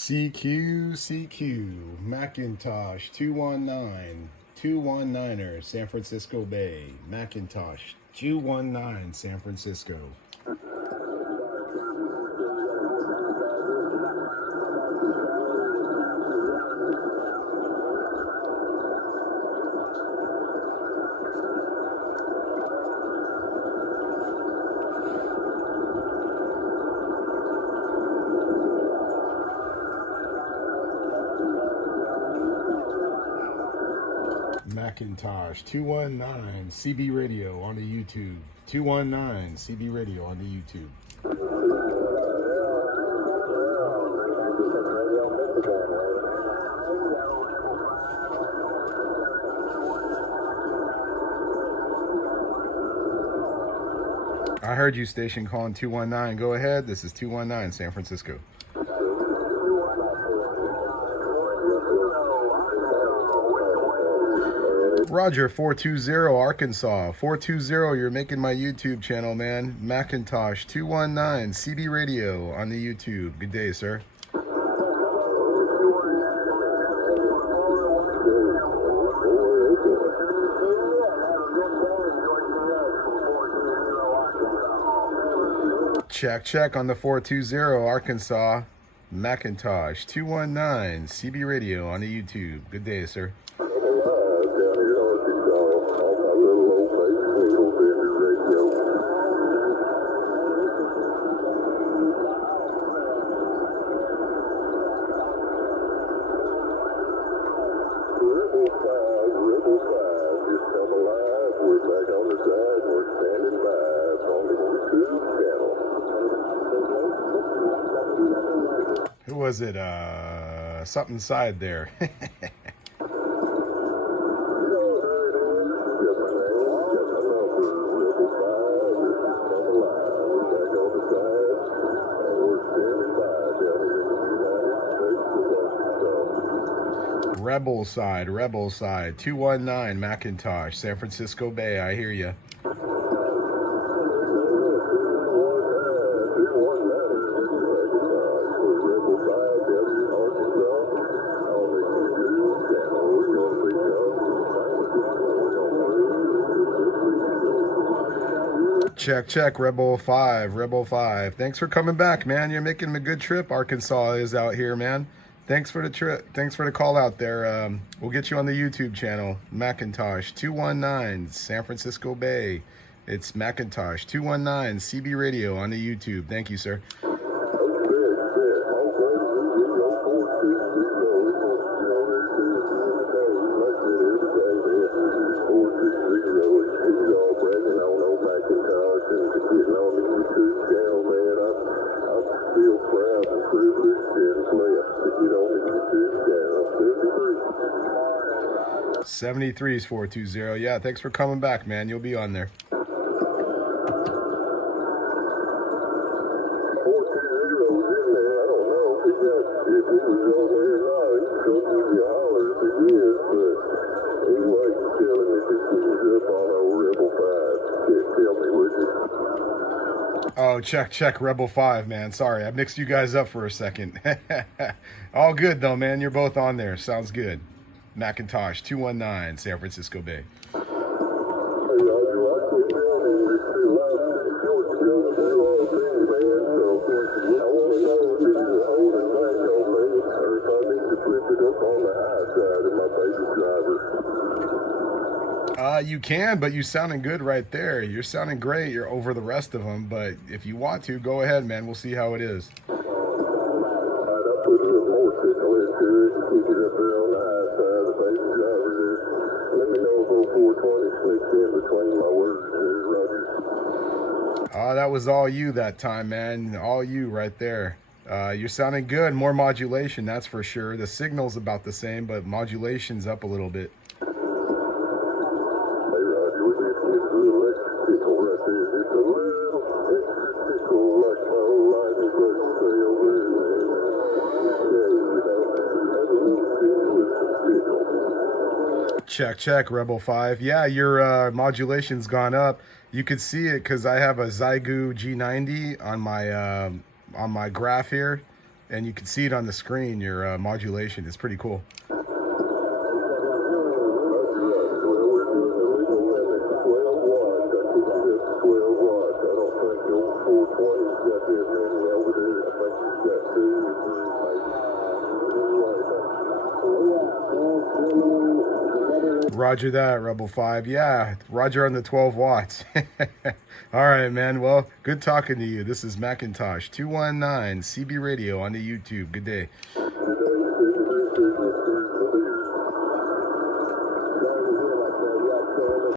CQ, Macintosh 219er, San Francisco Bay. Macintosh 219, San Francisco. Macintosh 219 CB Radio on the YouTube. 219 CB Radio on the YouTube. I heard you, station calling 219. Go ahead. This is 219 San Francisco. Roger, 420 Arkansas. 420, you're making my YouTube channel, man. Macintosh 219 CB Radio on the YouTube. Good day, sir. Check on the 420 Arkansas. Macintosh 219 CB Radio on the YouTube. Good day, sir. Who was it? Something side there. Rebel side. 219 Macintosh, San Francisco Bay. I hear you. Check, Rebel 5. Thanks for coming back, man. You're making a good trip. Arkansas is out here, man. Thanks for the trip. Thanks for the call out there. We'll get you on the YouTube channel. Macintosh 219 San Francisco Bay. It's Macintosh 219 CB Radio on the YouTube. Thank you, sir. '73 is 420. Yeah, thanks for coming back, man. You'll be on there. Oh, check, Rebel 5, man. Sorry, I mixed you guys up for a second. All good, though, man. You're both on there. Sounds good. Macintosh 219 San Francisco Bay. You can, but you sounding good right there. You're sounding great. You're over the rest of them, but if you want to, go ahead, man. We'll see how it is. That was all you that time, man. All you right there. You're sounding good. More modulation, that's for sure. The signal's about the same, but modulation's up a little bit. Check, Rebel 5. Yeah, your modulation's gone up. You could see it because I have a Zygu G90 on my graph here. and you can see it on the screen. Your modulation is pretty cool. Roger that, Rebel 5. Yeah, Roger on the 12 watts. All right, man. Well, good talking to you. This is Macintosh 219 CB Radio on the YouTube. Good day.